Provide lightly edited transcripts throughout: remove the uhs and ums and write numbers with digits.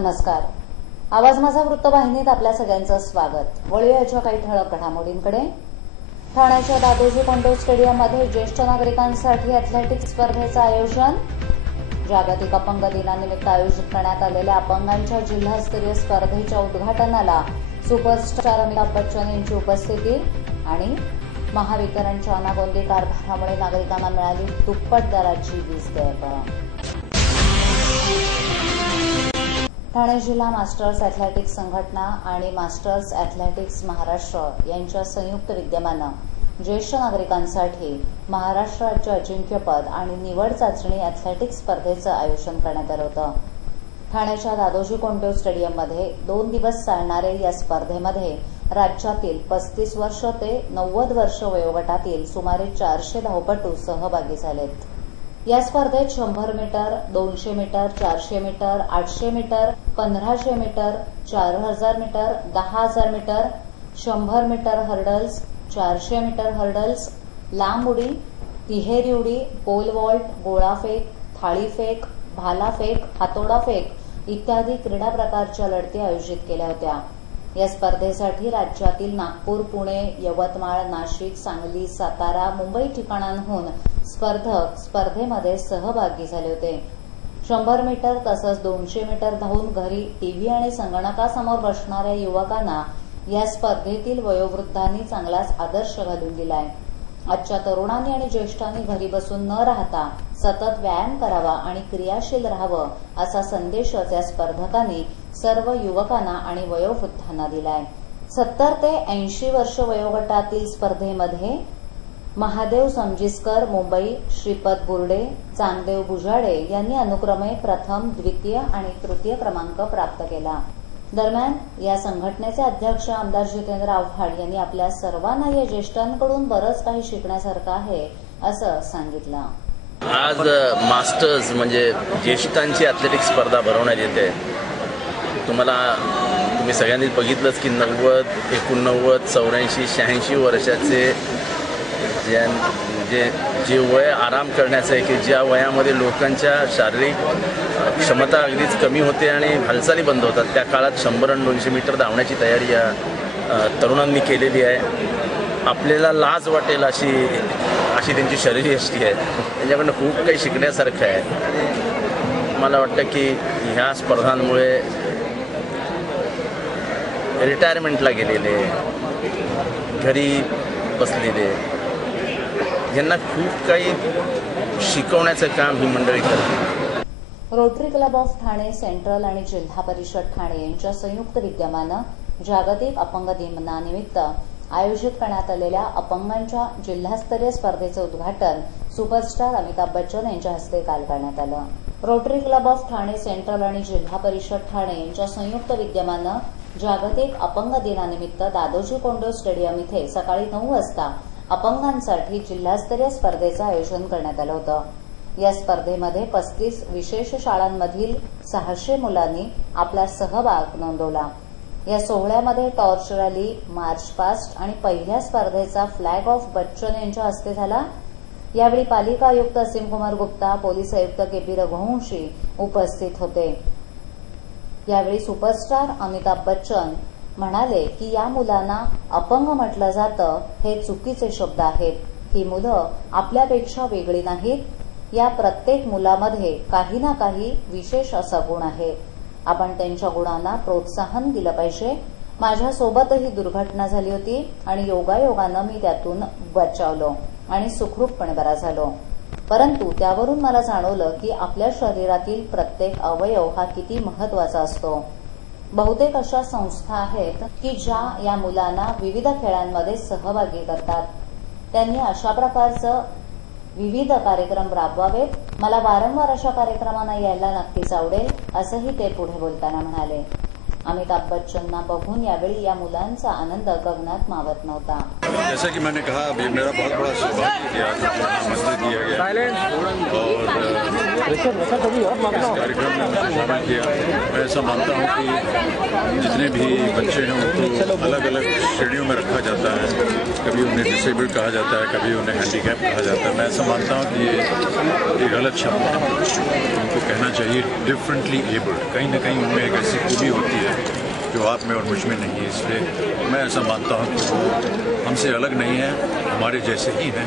नमस्कार. आवाज माझा वृत्तवाहिनीत आपल्या सगळ्यांचं स्वागत. वळूयाच्या काही ठळक घडामोडींकडे. ठाण्याच्या दादोजी कोंडदेव स्टेडियममध्ये ज्येष्ठ नागरिकांसाठी अॅथलेटिक्स स्पर्धेचं आयोजन. जागतिक अपंग दिनानिमित्त आयोजित करण्यात आलेल्या अपंगांच्या जिल्हास्तरीय स्पर्धेच्या उद्घाटनाला सुपरस्टार अमिताभ बच्चन यांची उपस्थिती. आणि महावितरणच्या अनागोंदी कारभारामुळे नागरिकांना मिळाली दुप्पट दराची वीज देयकं. ठाणे जिल्हा मास्टर्स अॅथलेटिक्स संघटना आणि मास्टर्स अॅथलेटिक्स महाराष्ट्र यांच्या संयुक्त विद्यमानं ज्येष्ठ नागरिकांसाठी महाराष्ट्र राज्य अजिंक्यपद आणि निवड चाचणी अॅथलेटिक्स स्पर्धेचं आयोजन करण्यात आलं होतं. ठाण्याच्या दादोजी कोंडदेव स्टेडियममध्ये 2 दिवस चालणाऱ्या या स्पर्धेमध्ये राज्यातील 35 वर्ष ते 90 वर्ष वयोगटातील सुमारे 400 धावपटू सहभागी झालेत. या स्पर्धेत 100 metre, 200 metre, 400 metre, 800 metre, 1500 metre, 4000 metre, 10,000 metre, 100 metre hurdles, 400 metre hurdles, लांब उडी, तिहेरी उडी, पोल वॉल्ट, गोळाफेक, थाळीफेक, भालाफेक, हातोडाफेक इत्यादी क्रीडा प्रकारच्या लढती आयोजित केल्या होत्या. या स्पर्धेसाठी राज्यातील नागपूर, पुणे, यवतमाळ, नाशिक, सांगली, सातारा, मुंबई ठिकाणांहून स्पर्धक स्पर्धेमध्ये सहभागी झाले होते. 100 मीटर तसंच 200 मीटर धावून घरी टीव्ही आणि संगणकासमोर बसणाऱ्या युवकांना या स्पर्धेतील वयोवृद्धांनी चांगलाच आदर्श घालून दिलाय. आजच्या तरुणांनी आणि ज्येष्ठांनी घरी बसून न राहता सतत व्यायाम करावा आणि क्रियाशील राहावं असा संदेशच या स्पर्धकांनी सर्व युवकांना आणि वयोवृद्धांना दिलाय. 70 ते 80 वर्ष वयोगटातील स्पर्धेमध्ये महादेव समजिस्कर मुंबई, श्रीपद बुर्डे, चांगदेव बुजाडे यांनी अनुक्रमे प्रथम, द्वितीय आणि तृतीय क्रमांक प्राप्त केला. दरम्यान या संघटनेचे अध्यक्ष आमदार जितेंद्र आव्हाड यांनी आपल्या सर्वांना या ज्येष्ठांकडून बरंच काही शिकण्यासारखं आहे असं सांगितलं. आज मास्टर्स म्हणजे ज्येष्ठांची अॅथलेटिक्स स्पर्धा भरवण्यात येते. तुम्ही सगळ्यांनी बघितलंच की 90, 89, 84, 86 वर्षाचे जे वय आराम करण्याचं आहे की ज्या वयामध्ये लोकांच्या शारीरिक क्षमता अगदीच कमी होते आणि हालचाली बंद होतात, त्या काळात 100 आणि 200 मीटर धावण्याची तयारी या तरुणांनी केलेली आहे. आपल्याला लाज वाटेल अशी त्यांची शरीरयष्टी आहे. त्यांच्याकडनं खूप काही शिकण्यासारखं आहे. मला वाटतं की ह्या स्पर्धांमुळे रिटायरमेंटला गेलेले, घरी बसलेले यांना खूप काही शिकवण्याचं काम ही मंडळी करते. Rotary club of Thane central आणि जिल्हा परिषद ठाणे यांच्या संयुक्त विद्यमानं जागतिक अपंग दिनानिमित्त आयोजित करण्यात आलेल्या अपंगांच्या जिल्हास्तरीय स्पर्धेचं उद्घाटन सुपरस्टार अमिताभ बच्चन यांच्या हस्ते काल करण्यात आलं. Rotary club of Thane central आणि जिल्हा परिषद ठाणे यांच्या संयुक्त विद्यमानं जागतिक अपंग दिनानिमित्त दादोजी कोंडदेव स्टेडियम इथे सकाळी 9 वाजता अपंगांसाठी जिल्हास्तरीय स्पर्धेचं आयोजन करण्यात आलं होतं. या स्पर्धेमध्ये 35 विशेष शाळांमधील 600 मुलांनी आपला सहभाग नोंदवला. या सोहळ्यामध्ये टॉर्च रॅली, मार्च पास्ट आणि पहिल्या स्पर्धेचा फ्लॅग ऑफ बच्चन यांच्या हस्ते झाला. यावेळी पालिका आयुक्त असीम कुमार गुप्ता, पोलीस आयुक्त के.पी. रघुवंशी उपस्थित होते. यावेळी सुपरस्टार अमिताभ बच्चन म्हणाले की या मुलांना अपंग म्हटलं जातं हे चुकीचे शब्द आहेत. ही मुलं आपल्यापेक्षा वेगळी नाहीत. या प्रत्येक मुलामध्ये काही ना काही विशेष असा गुण आहे. आपण त्यांच्या गुणांना प्रोत्साहन दिलं पाहिजे. माझ्यासोबतही दुर्घटना झाली होती आणि योगायोगानं मी त्यातून बचावलो आणि सुखरूपपणे बरा झालो. परंतु त्यावरून मला जाणवलं की आपल्या शरीरातील प्रत्येक अवयव हा किती महत्वाचा असतो. बहुतेक अशा संस्था आहेत की ज्या या मुलांना विविध खेळांमध्ये सहभागी करतात. त्यांनी अशा प्रकारचं विविध कार्यक्रम राबवावेत. मला वारंवार अशा कार्यक्रमांना यायला नक्कीच आवडेल असंही ते पुढे बोलताना म्हणाले. अमिताभ बच्चनना बघून यावेळी या मुलांचा आनंद गगनात मावत नव्हता. जैसा कि मैंने कहा, अभी मेरा बहुत बड़ा सौभाग्य कि आज मंजूर किया गया और इस कार्यक्रम में मुझे शामिल किया. मैं ऐसा मानता हूँ कि जितने भी बच्चे हैं उनको अलग अलग श्रेणियों में रखा जाता है. कभी उन्हें डिसेबल्ड कहा जाता है, कभी उन्हें हैंडीकैप कहा जाता है. मैं ऐसा मानता हूँ कि ये गलत शब्द है. उनको कहना चाहिए डिफरेंटली एबल्ड, कहीं ना कहीं उनमें एक ऐसी खूबी होती है जो आप में और मुझ में नहीं है। इसलिए मैं ऐसा मानता हूँ कि वो हमसे अलग नहीं है, हमारे जैसे ही हैं।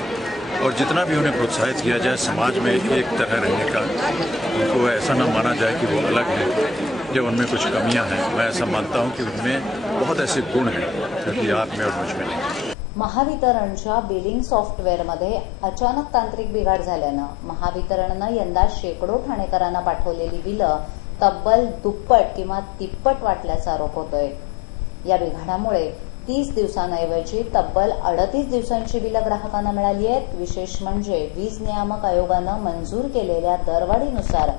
और जितना भी उन्हें प्रोत्साहित किया जाए समाज में एक तरह रहने का, उनको ऐसा ना माना जाए कि वो अलग हैं या उनमें कुछ कमियां हैं। मैं ऐसा मानता हूं कि उनमें बहुत ऐसे गुण हैं जो कि आप में और मुझ में नहीं। महावितरणच्या बिलिंग सॉफ्टवेअरमध्ये अचानक तांत्रिक बिघाड झाल्यानं महावितरणनं यंदा शेकडो ठाणेकरांना पाठवलेली बिलं तब्बल दुप्पट किंवा तिप्पट वाटल्याचा आरोप होतोय। या बिघाडामुळे 30 दिवसांऐवजी तब्बल 38 दिवसांची बिलं ग्राहकांना मिळाली आहेत। विशेष म्हणजे वीज नियामक आयोगानं मंजूर केलेल्या दरवाढीनुसार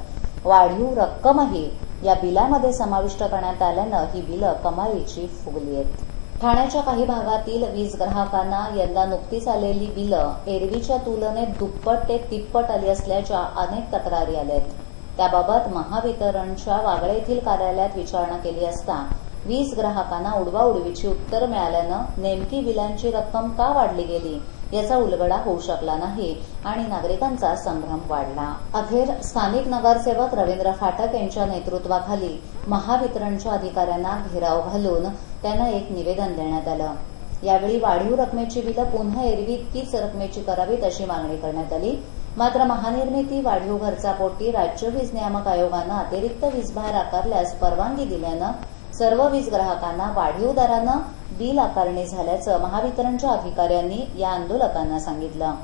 वाढीव रक्कमही या बिलामध्ये समाविष्ट करण्यात आल्यानं ही बिलं कमालीची फुगली आहेत। ठाण्याच्या काही भागातील वीज ग्राहकांना यंदा नुकतीच आलेली बिलं एरवीच्या तुलनेत दुप्पट ते तिप्पट आली असल्याच्या अनेक तक्रारी आल्या आहेत। त्याबाबत महावितरणच्या वागळे येथील कार्यालयात विचारणा केली असता वीज ग्राहकांना उडवाउडवीची उत्तर मिळाल्यानं नेमकी बिलांची रक्कम का वाढली गेली याचा उलगडा होऊ शकला नाही आणि नागरिकांचा संभ्रम वाढला। अखेर स्थानिक नगरसेवक रवींद्र फाटक यांच्या नेतृत्वाखाली महावितरणच्या अधिकाऱ्यांना घेराव घालून त्यांना एक निवेदन देण्यात आलं। यावेळी वाढीव रकमेची बिलं पुन्हा एरवी इतकीच रकमेची करावीत अशी मागणी करण्यात आली। मात्र महानिर्मिती वाढीव खर्चापोटी राज्य वीज नियामक आयोगानं अतिरिक्त वीजभार आकारल्यास परवानगी दिल्यानं सर्व वीज ग्राहकांना वाढीव दरानं बिल आकारणी झाल्याचं महावितरणच्या अधिकाऱ्यांनी या आंदोलकांना सांगितलं।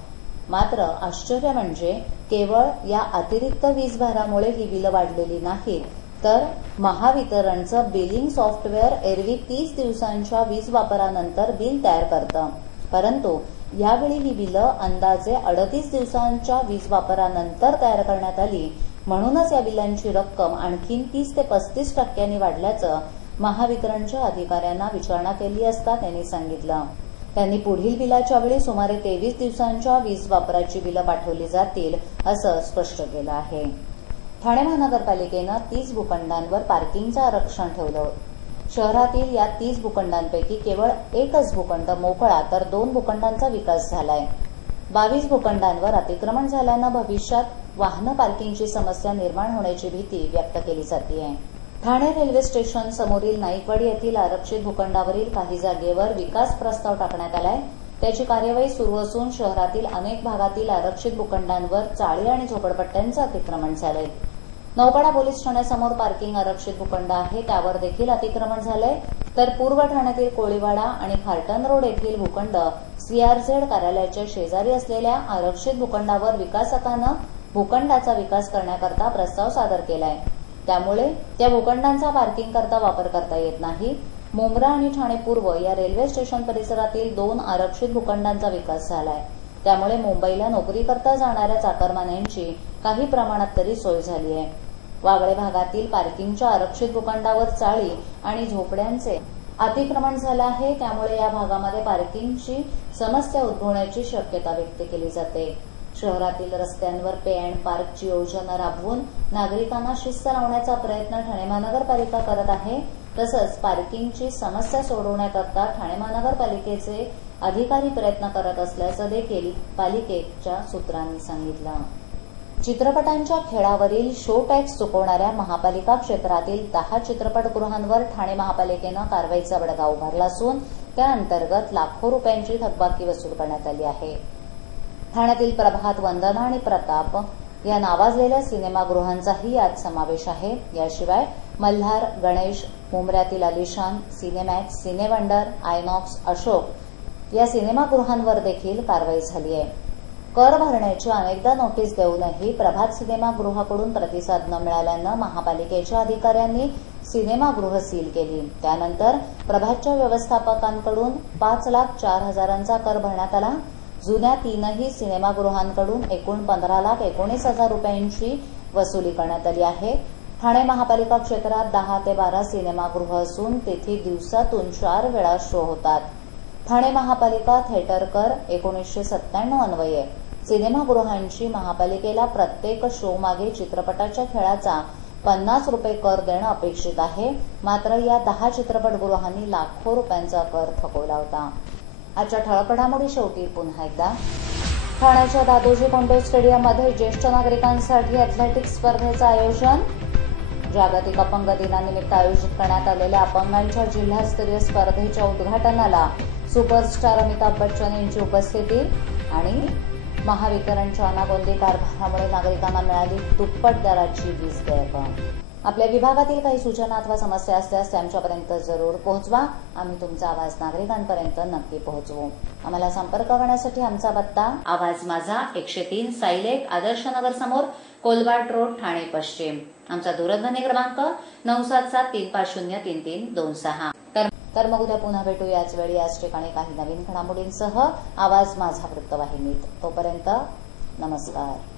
मात्र आश्चर्य म्हणजे केवळ या अतिरिक्त वीजभारामुळे ही बिलं वाढलेली नाहीत, तर महावितरणचं बिलिंग सॉफ्टवेअर एरवी 30 दिवसांच्या वीज वापरानंतर बिल तयार करतं, परंतु यावेळी ही बिलं अंदाजे 38 दिवसांच्या वीज वापरानंतर तयार करण्यात आली। म्हणूनच या बिलांची रक्कम आणखी 30 ते 35% वाढल्याचं महावितरणच्या अधिकाऱ्यांना विचारणा केली असता त्यांनी सांगितलं। त्यांनी पुढील बिलाच्या वेळी सुमारे 23 दिवसांच्या वीज वापराची बिलं पाठवली जातील असं स्पष्ट केलं आहे। ठाणे महानगरपालिकेनं 30 भूखंडांवर पार्किंगचं आरक्षण ठेवलं। शहरातील या 30 भूखंडांपैकी केवळ एकच भूखंड मोकळा तर 2 भूखंडांचा विकास झालाय। 22 भूखंडांवर अतिक्रमण झाल्यानं भविष्यात वाहन पार्किंगची समस्या निर्माण होण्याची भीती व्यक्त केली जाते। ठाणे रेल्वे स्टेशन समोरील नाईकवाडी येथील आरक्षित भूखंडावरील काही जागेवर विकास प्रस्ताव टाकण्यात आलाय। त्याची कार्यवाही सुरू असून शहरातील अनेक भागातील आरक्षित भूखंडांवर चाळी आणि झोपडपट्ट्यांचं अतिक्रमण झालंय। नौपाडा पोलीस ठाण्यासमोर पार्किंग आरक्षित भूखंड आहे, त्यावर देखील अतिक्रमण झालंय। तर पूर्व ठाण्यातील कोळीवाडा आणि खारटन रोड येथील भूखंड CRZ कार्यालयाच्या शेजारी असलेल्या आरक्षित भूखंडावर विकासकानं भूखंडाचा विकास करण्याकरता प्रस्ताव सादर केलाय। त्यामुळे त्या भूखंडांचा पार्किंग करता वापर करता येत नाही। मुंब्रा आणि ठाणे पूर्व या रेल्वे स्टेशन परिसरातील 2 आरक्षित भूखंडांचा विकास झालाय। त्यामुळे मुंबईला नोकरीकरता जाणाऱ्या चाकरमान्यांची काही प्रमाणात तरी सोय झाली आहे। वागळे भागातील पार्किंगच्या आरक्षित भूखंडावर चाळी आणि झोपड्यांचे अतिक्रमण झालं आहे, त्यामुळे या भागामध्ये पार्किंगची समस्या उद्भवण्याची शक्यता व्यक्त केली जाते। शहरातील रस्त्यांवर पे अँड पार्कची योजना राबवून नागरिकांना शिस्त लावण्याचा प्रयत्न ठाणे महानगरपालिका करत आहे। तसंच पार्किंगची समस्या सोडवण्याकरता ठाणे महानगरपालिकेचे अधिकारी प्रयत्न करत असल्याचं देखील पालिकेच्या सूत्रांनी सांगितलं। चित्रपटांच्या खेळावरील शो टॅक्स चुकवणाऱ्या महापालिका क्षेत्रातील 10 चित्रपटगृहांवर ठाणे महापालिकेनं कारवाईचा बडगा उभारला असून त्याअंतर्गत लाखो रुपयांची थकबाकी वसूल करण्यात आली आहे। ठाण्यातील प्रभात, वंदना आणि प्रताप या नावाजलेल्या सिनेमागृहांचाही यात समावेश आहे। याशिवाय मल्हार, गणेश, मुंब्र्यातील आलिशान, सिनेमॅक्स, सिनेवंडर, आयनॉक्स, अशोक या सिनेमागृहांवर देखील कारवाई झाली आहे। कर भरण्याची अनेकदा नोटीस देऊनही प्रभात सिनेमागृहाकडून प्रतिसाद न मिळाल्यानं महापालिकेच्या अधिकाऱ्यांनी सिनेमागृह सील केली। त्यानंतर प्रभातच्या व्यवस्थापकांकडून 5,04,000चा कर भरण्यात आला। जुन्या 3ही सिनेमागृहांकडून एकूण 15,19,000 रुपयांची वसुली करण्यात आली आहे। ठाणे महापालिका क्षेत्रात 10 ते 12 सिनेमागृह असून तेथे दिवसातून 4 वेळा शो होतात। ठाणे महापालिका थिएटर कर 1997 अन्वये सिनेमागृहांची महापालिकेला प्रत्येक शो मागे चित्रपटाच्या खेळाचा 50 रुपये कर देणं अपेक्षित आहे। मात्र या 10 चित्रपटगृहांनी लाखो रुपयांचा कर थकवला होता। आजच्या ठळक घडामोडी शेवटी पुन्हा एकदा ठाण्याच्या दादोजी कोंडदेव स्टेडियममध्ये ज्येष्ठ नागरिकांसाठी अॅथलेटिक्स स्पर्धेचं आयोजन. जागतिक अपंग दिनानिमित्त आयोजित करण्यात आलेल्या अपंगांच्या जिल्हास्तरीय स्पर्धेच्या उद्घाटनाला सुपरस्टार अमिताभ बच्चन यांची उपस्थिती. आणि महावितरणच्या अनागोंदी कारभारामुळे नागरिकांना मिळाली दुप्पट दराची वीज देयकं. आपल्या विभागातील काही सूचना अथवा समस्या असल्यास त्या आमच्यापर्यंत जरूर पोहोचवा. आम्ही तुमचा आवाज नागरिकांपर्यंत नक्की पोहोचवू. आम्हाला संपर्क करण्यासाठी आमचा पत्ता आवाज माझा 103 साईलेक आदर्श नगर समोर कोलबाट रोड ठाणे पश्चिम. आमचा दूरध्वनी क्रमांक 9775033226. तर मग उद्या पुन्हा भेटू याच वेळी याच ठिकाणी काही नवीन घडामोडींसह आवाज माझा वृत्तवाहिनीत. तोपर्यंत नमस्कार.